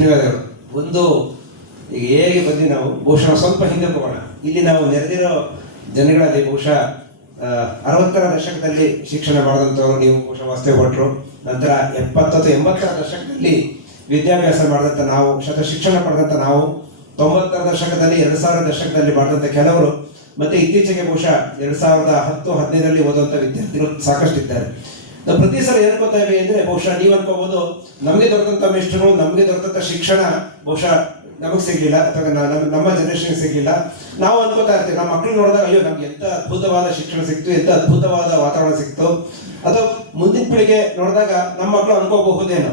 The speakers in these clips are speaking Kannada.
ಧನ್ಯವಾದಗಳು. ಒಂದು ಈಗ ಹೇಗೆ ಬಂದು ನಾವು ಬಹುಶಃ ಸ್ವಲ್ಪ ಹಿಂದೆ ಹೋಗೋಣ. ಇಲ್ಲಿ ನಾವು ನೆರೆದಿರೋ ಜನಗಳಲ್ಲಿ ಬಹುಶಃ 60ರ ದಶಕದಲ್ಲಿ ಶಿಕ್ಷಣ ಮಾಡಿದಂಥವ್ರು ನೀವು ಬಹುಶಃ ವಾಸ್ತವ ಭಟ್ರು, ನಂತರ 70 ಅಥವಾ 80ರ ದಶಕದಲ್ಲಿ ವಿದ್ಯಾಭ್ಯಾಸ ಮಾಡಿದಂಥ ನಾವು, ಶಿಕ್ಷಣ ಪಡೆದಂಥ ನಾವು, 90ರ ದಶಕದಲ್ಲಿ 2000ರ ದಶಕದಲ್ಲಿ ಮಾಡಿದಂಥ ಕೆಲವರು, ಮತ್ತೆ ಇತ್ತೀಚೆಗೆ ಬಹುಶಃ 2010-15ರಲ್ಲಿ ಓದುವಂಥ ವಿದ್ಯಾರ್ಥಿಗಳು ಸಾಕಷ್ಟು ಇದ್ದಾರೆ. ನಾವು ಪ್ರತಿ ಸಲ ಹೇಳ್ಕೊತಾ ಇವೆ ಅಂದ್ರೆ ಬಹುಶಃ ನೀವು ಅನ್ಕೋಬಹುದು ನಮಗೆ ದೊರೆತಂತ ಮೆಸ್ಟರು, ನಮಗೆ ದೊರೆತಂತ ಶಿಕ್ಷಣ ಬಹುಶಃ ನಮಗೆ ಸಿಗ್ಲಿಲ್ಲ ಅಥವಾ ನಮ್ಮ ಜನರೇಷನ್ ಸಿಗ್ಲಿಲ್ಲ. ನಾವು ಅನ್ಕೋತಾ ಇರ್ತೀವಿ ನಮ್ಮ ಮಕ್ಕಳು ನೋಡಿದಾಗ ಅಯ್ಯೋ ನಮ್ಗೆ ಎಂತ ಅದ್ಭುತವಾದ ಶಿಕ್ಷಣ ಸಿಕ್ತು, ಎಂತ ಅದ್ಭುತವಾದ ವಾತಾವರಣ ಸಿಕ್ತು, ಅಥವಾ ಮುಂದಿನ ಪೀಳಿಗೆ ನೋಡಿದಾಗ ನಮ್ಮ ಮಕ್ಕಳು ಅನ್ಕೋಬಹುದೇನೋ.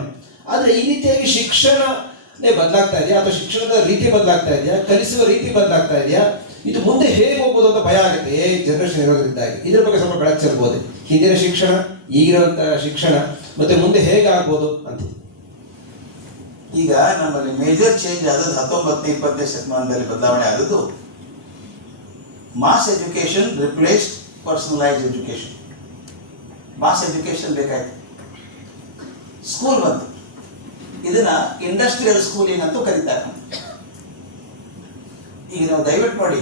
ಆದ್ರೆ ಈ ರೀತಿಯಾಗಿ ಶಿಕ್ಷಣನೇ ಬದಲಾಗ್ತಾ ಇದೆಯಾ ಅಥವಾ ಶಿಕ್ಷಣದ ರೀತಿ ಬದಲಾಗ್ತಾ ಇದೆಯಾ, ಕಲಿಸುವ ರೀತಿ ಬದಲಾಗ್ತಾ ಇದೆಯಾ, ಇದು ಮುಂದೆ ಹೇಗೆ ಹೋಗ್ಬೋದು ಅಂತ ಭಯ ಆಗುತ್ತೆ ಈ ಜನರೇಷನ್ ಇರೋದ್ರಿಂದಾಗಿ. ಇದ್ರ ಬಗ್ಗೆ ಸ್ವಲ್ಪ ಬೆಳಕು ಚೆಲ್ಬೋದು. ಹಿಂದಿನ ಶಿಕ್ಷಣ, ಈಗಿರುವಂತಹ ಶಿಕ್ಷಣ ಮತ್ತೆ ಮುಂದೆ ಹೇಗೆ ಆಗ್ಬೋದು ಅಂತ. ಈಗ ನಮ್ಮಲ್ಲಿ ಮೇಜರ್ ಚೇಂಜ್ ಆದದ್ದು 19ನೇ 20ನೇ ಶತಮಾನದಲ್ಲಿ ಬದಲಾವಣೆ ಆದದ್ದು mass education replaced personalised education. Mass education ಬೇಕಾಯ್ತು, ಸ್ಕೂಲ್ ಬಂತು. ಇದನ್ನ ಇಂಡಸ್ಟ್ರಿಯಲ್ ಸ್ಕೂಲಿಂಗ್ ಅಂತೂ ಕರೀತಾರೆ. ಈಗ ನಾವು ದಯವಿಟ್ಟು ನೋಡಿ,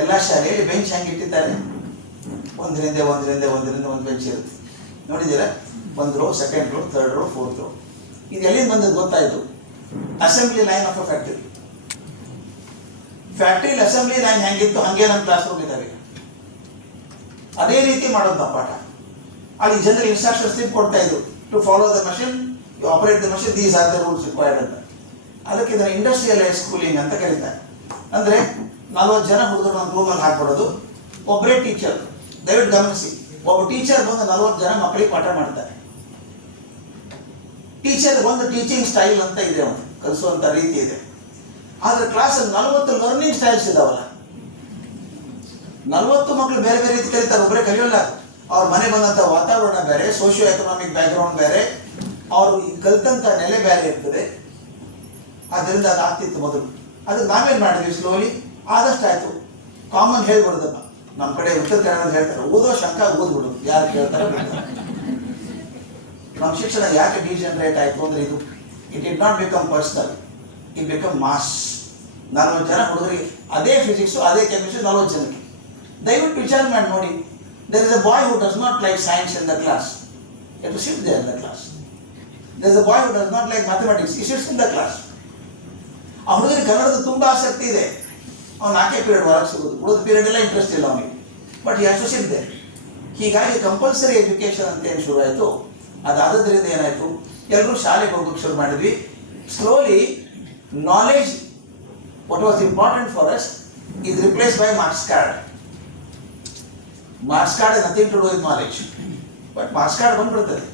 ಎಲ್ಲ ಶಾಲೆಯಲ್ಲಿ ಬೆಂಚ್ ಹೆಂಗೆ ಇಟ್ಟಿದ್ದಾರೆ, ಒಂದರಿಂದ ಒಂದು ಬೆಂಚ್ ಇರುತ್ತೆ. ನೋಡಿದ್ದೀರಾ? 1 rho, 2nd rho, 3rd rho, 4th rho. ಇದು ಎಲ್ಲಿಂದ ಬಂದದ್ದು ಗೊತ್ತಾಯ್ತು? ಅಸೆಂಬ್ಲಿ ಲೈನ್ ಆಫ್ ಅ ಫ್ಯಾಕ್ಟ್ರಿಲಿ ಅಸೆಂಬ್ಲಿ ಲೈನ್ ಹೆಂಗಿತ್ತು ಹಂಗೆ ನಮ್ಮ ಕ್ಲಾಸ್ ರೂಮ್ ಇದ್ದಾವೆ. ಅದೇ ರೀತಿ ಮಾಡೋದು ನಾವು ಪಾಠ. ಅಲ್ಲಿ ಜನರಿಗೆ ಇನ್ಸ್ಟ್ರಕ್ಷನ್ಸ್ ಕೊಡ್ತಾ ಇದ್ರು, to follow the machine, you operate the machine, these are the rules required ಅಂತ. ಅದಕ್ಕೆ ಇದನ್ನು ಇಂಡಸ್ಟ್ರಿಯಲೈಸ್ ಸ್ಕೂಲಿಂಗ್ ಅಂತ ಕರೀತಾರೆ. ಅಂದ್ರೆ 40 ಜನ ಹುಡುಗರು ಒಂದು ರೂಮಲ್ಲಿ ಹಾಕ್ಬಿಡೋದು, ಒಬ್ಬರೇ ಟೀಚರ್. ದಯವಿಟ್ಟು ಗಮನಿಸಿ, ಒಬ್ಬ ಟೀಚರ್ ಬಂದು 40 ಜನ ಮಕ್ಕಳಿಗೆ ಪಾಠ ಮಾಡ್ತಾರೆ. ಟೀಚರ್ ಒಂದು ಟೀಚಿಂಗ್ ಸ್ಟೈಲ್ ಅಂತ ಇದೆ, ಒಂದು ಕಲಿಸುವಂತ ರೀತಿ ಇದೆ. ಆದ್ರೆ ಕ್ಲಾಸಲ್ಲಿ 40 ಲರ್ನಿಂಗ್ ಸ್ಟೈಲ್ಸ್ ಇದಾವಲ್ಲ, 40 ಮಕ್ಕಳು ಬೇರೆ ಬೇರೆ ರೀತಿ ಕಲಿತಾರೆ, ಒಬ್ಬರೇ ಕಲಿಯೋಲ್ಲ. ಅವ್ರ ಮನೆ ಬಂದಂತ ವಾತಾವರಣ ಬೇರೆ, ಸೋಷಿಯೋ ಎಕನಾಮಿಕ್ ಬ್ಯಾಕ್ಗ್ರೌಂಡ್ ಬೇರೆ, ಅವರು ಕಲಿತಂತ ನೆಲೆ ಬೇರೆ ಇರ್ತದೆ. ಅದರಿಂದ ಅದು ಆಗ್ತಿತ್ತು ಮೊದಲು. ಅದಕ್ಕೆ ನಾವೇನ್ ಮಾಡಿದ್ವಿ, ಸ್ಲೋಲಿ ಆದಷ್ಟು ಆಯ್ತು ಕಾಮನ್ ಹೇಳ್ಬಿಡುದಪ್ಪ. ನಮ್ಮ ಕಡೆ ಉತ್ತರ ಕನ್ನಡ ಹೇಳ್ತಾರೆ, ಓದೋ ಶಂಕ ಓದ್ಬಿಡು, ಯಾರು ಕೇಳ್ತಾರೆ. ನಮ್ಮ ಶಿಕ್ಷಣ ಯಾಕೆ ಡಿಜನರೇಟ್ ಆಯ್ತು ಅಂದ್ರೆ ಇದು, it did not become personal, it become mass. 40 ಜನ ಹುಡುಗರಿಗೆ ಅದೇ ಫಿಸಿಕ್ಸ್, ಅದೇ ಕೆಮಿಸ್ಟ್ರಿ 40 ಜನಕ್ಕೆ. ದಯವಿಟ್ಟು ವಿಚಾರ ಮಾಡಿ ನೋಡಿ, there is a boy who does not like science in the class, he has to sit there in the class. There is a boy who does not like mathematics, he sits in the class. ಆ ಹುಡುಗರಿಗೆ ಕನ್ನಡದ ತುಂಬಾ ಆಸಕ್ತಿ ಇದೆ, ಅವ್ನು 4 ಪೀರಿಯಡ್ ಹೊರಗೆ ಸಿಗೋದು, ಉಳಿದ ಪೀರಿಯಡ್ ಎಲ್ಲ ಇಂಟ್ರೆಸ್ಟ್ ಇಲ್ಲ ಅವನಿಗೆ, but he has to sit there. ಹೀಗಾಗಿ ಕಂಪಲ್ಸರಿ ಎಜುಕೇಶನ್ ಅಂತ ಏನು ಶುರು ಆಯಿತು, ಅದಾದ್ರಿಂದ ಏನಾಯ್ತು, ಎಲ್ಲರೂ ಶಾಲೆಗೆ ಹೋಗೋಕೆ ಶುರು ಮಾಡಿದ್ವಿ. Slowly knowledge, what was important for us, is replace by marks card. Marks card nothing to do with knowledge, but marks card ಬಂದ್ಬಿಡ್ತದೆ.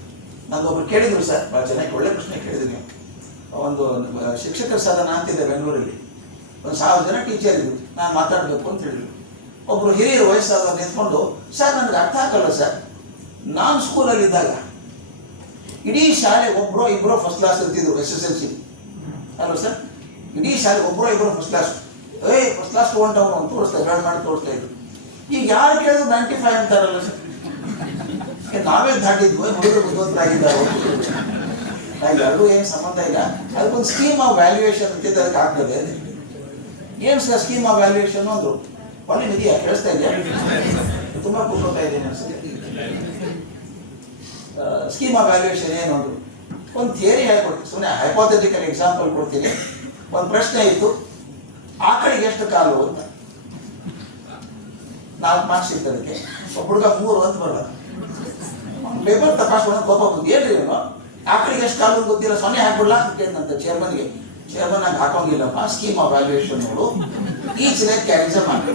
ನನಗೊಬ್ರು ಕೇಳಿದ್ರು, ಸರ್ ಭಾಳ ಚೆನ್ನಾಗಿ ಒಳ್ಳೆ ಪ್ರಶ್ನೆ ಕೇಳಿದ್ರು ನೀವು. ಒಂದು ಶಿಕ್ಷಕರ ಸದನ ಅಂತಿದೆ ಬೆಂಗಳೂರಲ್ಲಿ, ಒಂದು 1000 ಜನ ಟೀಚರ್ ಇದ್ರು, ನಾನು ಮಾತಾಡಬೇಕು ಅಂತ ಹೇಳಿದ್ರು. ಒಬ್ರು ಹಿರಿಯರು ವಯಸ್ಸಾದವ್ರು ನಿಂತ್ಕೊಂಡು, ಸರ್ ನನಗೆ ಅರ್ಥ ಆಗಲ್ಲ ಸರ್, ನಾನು ಸ್ಕೂಲಲ್ಲಿದ್ದಾಗ ಇಡೀ ಶಾಲೆ ಒಬ್ಬರೋ ಇಬ್ಬರೋ ಫಸ್ಟ್ ಕ್ಲಾಸ್ ಇರ್ತಿದ್ರು, SSLC ಅಲ್ವ ಸರ್, ಇಡೀ ಶಾಲೆ ಒಬ್ಬರೋ ಇಬ್ಬರೋ ಫಸ್ಟ್ ಕ್ಲಾಸ್, ಫಸ್ಟ್ ಕ್ಲಾಸ್ ತೊಗೊಂಡವನು ಅಂತ ತೋರಿಸ್ತಾ ಮಾಡಿ ತೋರಿಸ್ತಾ ಇದ್ರು. ಈಗ ಯಾರು ಕೇಳಿದ್ರು 95 ಅಂತಾರಲ್ಲ ಸರ್, ನಾವೇ ದಾಟಿದ್ವು, ಹುಡುಗರು ಬುದ್ಧಿವಂತರಾಗಿದ್ದಾರೆ. ಎರಡೂ ಏನು ಸಂಬಂಧ ಇಲ್ಲ. ಅದಕ್ಕೊಂದು ಸ್ಕೀಮ್ ಆಫ್ ವ್ಯಾಲ್ಯೂಯೇಷನ್ ಅಂತ ಅದಕ್ಕೆ ಆಗ್ತದೆ. ಏನು ಸರ್ ಸ್ಕೀಮ್ ಆಫ್ ವ್ಯಾಲ್ಯೂಯೇಷನ್ ಅಂದ್ರು, ಒಳ್ಳೆ ಇದೆಯಾ, ಕೇಳಿಸ್ತಾ ಇದೆಯಾ? ತುಂಬಾ ಕೂತ್ಕೊಳ್ತಾ ಇದ್ದೀನಿ ಅನ್ಸುತ್ತೆ. ಸ್ಕೀಮ್ ಆಫ್ ವ್ಯಾಲ್ಯೂಯೇಷನ್ ಏನು ಅಂದ್ರು, ಒಂದು ಥಿಯರಿ ಹೇಳ್ಕೊಡ್ತೀನಿ, ಸುಮ್ಮನೆ ಹೈಪೋಥೆಟಿಕಲ್ ಎಕ್ಸಾಂಪಲ್ ಕೊಡ್ತೀನಿ. ಒಂದು ಪ್ರಶ್ನೆ ಇತ್ತು, ಆಕಳಿಗೆ ಎಷ್ಟು ಕಾಲು ಅಂತ. 4 ಮಾರ್ಕ್ಸ್ ಇತ್ತು ಅದಕ್ಕೆ. ಒಬ್ಬ ಹುಡುಗ 3 ಅಂತ ಬರಲ್ಲ, ಪೇಪರ್ ತಪಾಸಣೆ ಕೋಪ ಬಂದು, ಏನ್ರಿ ಇವನು ಆಕಳಿಗೆ ಎಷ್ಟು ಕಾಲು ಗೊತ್ತಿಲ್ಲ, 0 ಹಾಕ್ಬಿಡ್ಲಾ ಅಂತ ಕೇಳಿದಂತ ಚೇರ್ಮನ್ಗೆ. ಚೇರ್ಮನ್ ಆಗಿ ಹಾಕೋಂಗಿಲ್ಲಪ್ಪ, ಸ್ಕೀಮ್ ಆಫ್ ವ್ಯಾಲ್ಯೂಯೇಷನ್ ನೋಡು, each rate carries a mark.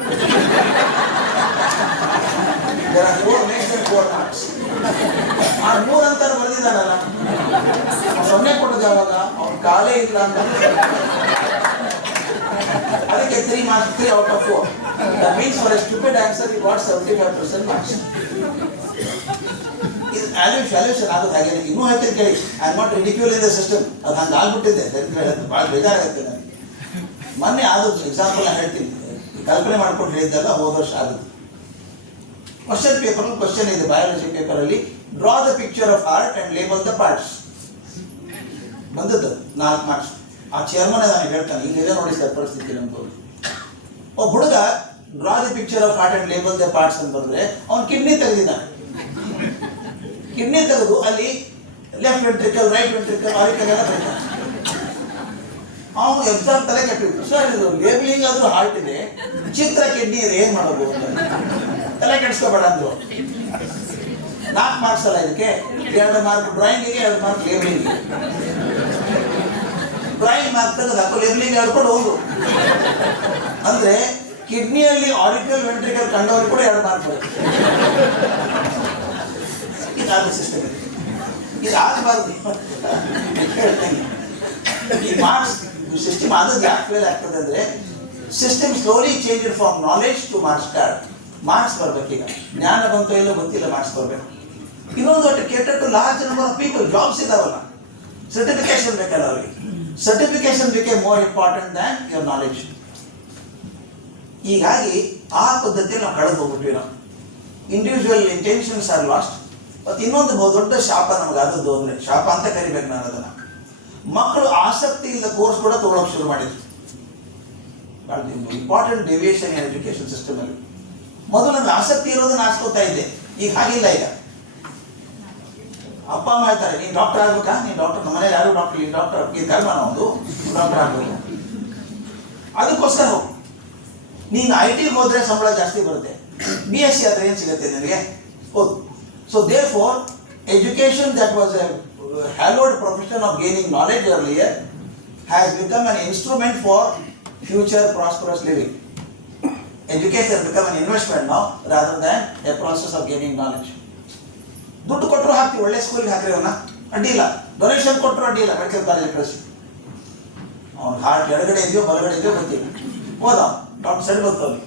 There are 4 makes and 4 marks. ಆ 3 ಅಂತ ಬರೆದಿದ್ದಾನಲ್ಲ, 0 ಕೊಡೋದು ಯಾವಾಗ, ಅವ್ನು ಕಾಲೇ ಇಲ್ಲ ಅಂತ. ಅದಕ್ಕೆ 3 marks, 3 out of 4. That means for a stupid answer he got 75% marks. ಇದು ವ್ಯಾಲ್ಯೂಯೇಷನ್ ಆಗೋದು ಹಾಗೆ. ಇನ್ನೂ ಹೇಳ್ತೀನಿ ಕೇಳಿ, I am not ridicule in the system. ಅದು ಹಂಗೆ ಆಗ್ಬಿಟ್ಟಿದೆ, ಭಾಳ ಬೇಜಾರಾಗುತ್ತೆ ನನಗೆ. ಮೊನ್ನೆ ಆದದ್ದು ಎಕ್ಸಾಂಪಲ್ ನಾನು ಹೇಳ್ತೀನಿ, ಕಲ್ಪನೆ ಮಾಡ್ಕೊಂಡು ಹೇಳಿದ್ದಲ್ಲ, ಹೋದ ವರ್ಷ ಆದದ್ದು. ಕ್ವಶನ್ ಪೇಪರ್ ಕ್ವಶನ್ ಇದೆ ಬಯಾಲಜಿ ಪೇಪರಲ್ಲಿ, draw the picture of heart and label the parts ಬಂದದ್ದು 4 ಮಾರ್ಕ್ಸ್. ಆ ಚೇರ್ಮನ್ ನನಗೆ ಹೇಳ್ತಾನೆ, ಈಗ ನೋಡಿ ಸರ್ ಪರಿಸ್ಥಿತಿ ನಮ್ದು. ಒಬ್ಬ ಹುಡುಗ draw the picture of heart and label the parts ಅಂತ ಬಂದ್ರೆ ಅವ್ನು ಕಿಡ್ನಿ ತೆಗೆದಿದ್ದಾನೆ. ಕಿಡ್ನಿ ತೆಗೆದು ಅಲ್ಲಿ left ventricle, right ventricle, auricle ಎಲ್ಲ ಬರೀತಾನೆ. ಅವನು ಎಕ್ಸಾಮ್ ತಲೆ ಕೆಟ್ಟಿದ್ರು, ಸರ್ ಇದು ಲೇಬಲಿಂಗ್ ಆದ್ರೂ ಹಾರ್ಟ್ ಇದೆ, ಚಿತ್ರ ಕಿಡ್ನಿ ಇದೆ, ಏನ್ ಮಾಡೋದು ಅಂತ. ತಲೆ ಕೆಡಿಸ್ಕೋಬೇಡ ಅಂದ್ರು. 4 ಮಾರ್ಕ್ಸ್ ಅಲ್ಲ ಇದಕ್ಕೆ, 2 ಮಾರ್ಕ್ ಡ್ರಾಯಿಂಗಿಗೆ, 2 ಮಾರ್ಕ್ ಲೇಬಲಿಂಗ್. ಡ್ರಾಯಿಂಗ್ ಮಾರ್ಕ್ ತೆಗೆದು ಹಾಕೋ, ಲೇಬಲಿಂಗ್ ಹೇಳ್ಕೊಂಡು ಹೋಗು ಅಂದ್ರೆ ಕಿಡ್ನಿಯಲ್ಲಿ ಆರಿಕಲ್ ವೆಂಟ್ರಿಕಲ್ ಕಂಡವರು ಕೂಡ 2 ಮಾರ್ಕ್ ಬರುತ್ತೆ. ಇದಾದ ಸಿಸ್ಟಮ್ ಇದೆ, ಇದಾಗಬಾರ್ದು. ಈ ಮಾರ್ಕ್ಸ್ ಸಿಸ್ಟಮ್ ಆದದ್ದು ಯಾಕೆ ಫೇಲ್ ಆಗ್ತದೆ ಅಂದ್ರೆ system slowly change from knowledge to marks card. Marks ಬರ್ಬೇಕೀಗ, ಜ್ಞಾನ ಬಂತು ಎಲ್ಲೋ ಗೊತ್ತಿಲ್ಲ, ಮಾರ್ಕ್ಸ್ ಬರ್ಬೇಕು. ಇನ್ನೊಂದು ಒಟ್ಟು cater to large number of people, jobs ಇದಾವಲ್ಲ, ಸರ್ಟಿಫಿಕೇಶನ್ ಬೇಕಲ್ಲ ಅವರಿಗೆ. Certification became more important than your knowledge. ಹೀಗಾಗಿ ಆ ಪದ್ಧತಿಯಲ್ಲಿ ನಾವು ಕಳೆದು ಹೋಗ್ಬಿಟ್ವಿ. ನಾವು ಇಂಡಿವಿಜುವಲ್ ಇಂಟೆನ್ಷನ್ಸ್ ಆರ್ ಲಾಸ್ಟ್. ಮತ್ತು ಇನ್ನೊಂದು ದೊಡ್ಡ ಶಾಪ ನಮಗಾದದ್ದು ಅಂದರೆ, ಶಾಪ ಅಂತ ಕರಿಬೇಕು ನಾನು ಅದನ್ನು, ಮಕ್ಕಳು ಆಸಕ್ತಿ ಇಲ್ಲದ ಕೋರ್ಸ್ ಕೂಡ ತಗೊಳ್ಳೋಕೆ ಶುರು ಮಾಡಿದ್ರು. ಇಂಪಾರ್ಟೆಂಟ್ ಡೆವಿಯೇಷನ್ ಇನ್ ಎಜುಕೇಶನ್ ಸಿಸ್ಟಮ್ ಅಲ್ಲಿ. ಮೊದಲು ನನಗೆ ಆಸಕ್ತಿ ಇರೋದನ್ನ ಆರಿಸ್ಕೋತಾ ಇದ್ದೆ, ಈಗ ಹಾಗಿಲ್ಲ. ಈಗ ಅಪ್ಪ ಅಮ್ಮ ಹೇಳ್ತಾರೆ, ನೀನು ಡಾಕ್ಟರ್ ಆಗ್ಬೇಕಾ, ನೀನು ಡಾಕ್ಟರ್, ನಮ್ಮ ಮನೇಲಿ ಯಾರು ಡಾಕ್ಟರ್, ನೀನು ಡಾಕ್ಟರ್, ಈ ಕರ್ಮ ಒಂದು ಡಾಕ್ಟರ್ ಆಗ್ಬೇಕು, ಅದಕ್ಕೋಸ್ಕರ ಹೋಗು. ನೀನು IT ಹೋದ್ರೆ ಸಂಬಳ ಜಾಸ್ತಿ ಬರುತ್ತೆ, BSc ಆದ್ರೆ ಏನು ಸಿಗುತ್ತೆ ನಿನಗೆ, ಹೌದು. So therefore education that was a hallowed profession of gaining knowledge earlier has become an instrument for future prosperous living. Education has become an investment now rather than a process of gaining knowledge. ದುಡ್ಡು ಕೊಟ್ಟರು ಹಾಕ್ತೀವಿ, ಒಳ್ಳೆ ಸ್ಕೂಲ್ಗೆ ಹಾಕ್ರಿ, ಅವನ್ನ ಅಡ್ಡಿಲ್ಲ. ಡೊನೇಷನ್ ಕೊಟ್ಟರು ಅಡ್ಡಿಲ್ಲ, ಮೆಡಿಕಲ್ ಕಾಲೇಜ್ ಕಳಿಸಿ. ಅವ್ನು ಹಾರ್ಟ್ ಎಡಗಡೆ ಇದೆಯೋ ಬಲಗಡೆ ಇದೆಯೋ ಗೊತ್ತಿಲ್ಲ, ಹೋದ ಡಾಕ್ಟರ್ ಸೈಡ್ ಗೊತ್ತವ್ರು.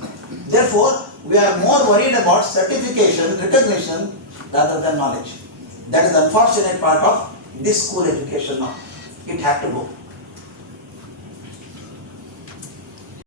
Therefore we are more worried about certification, recognition rather than knowledge. That is the unfortunate part of this school education now. It had to go.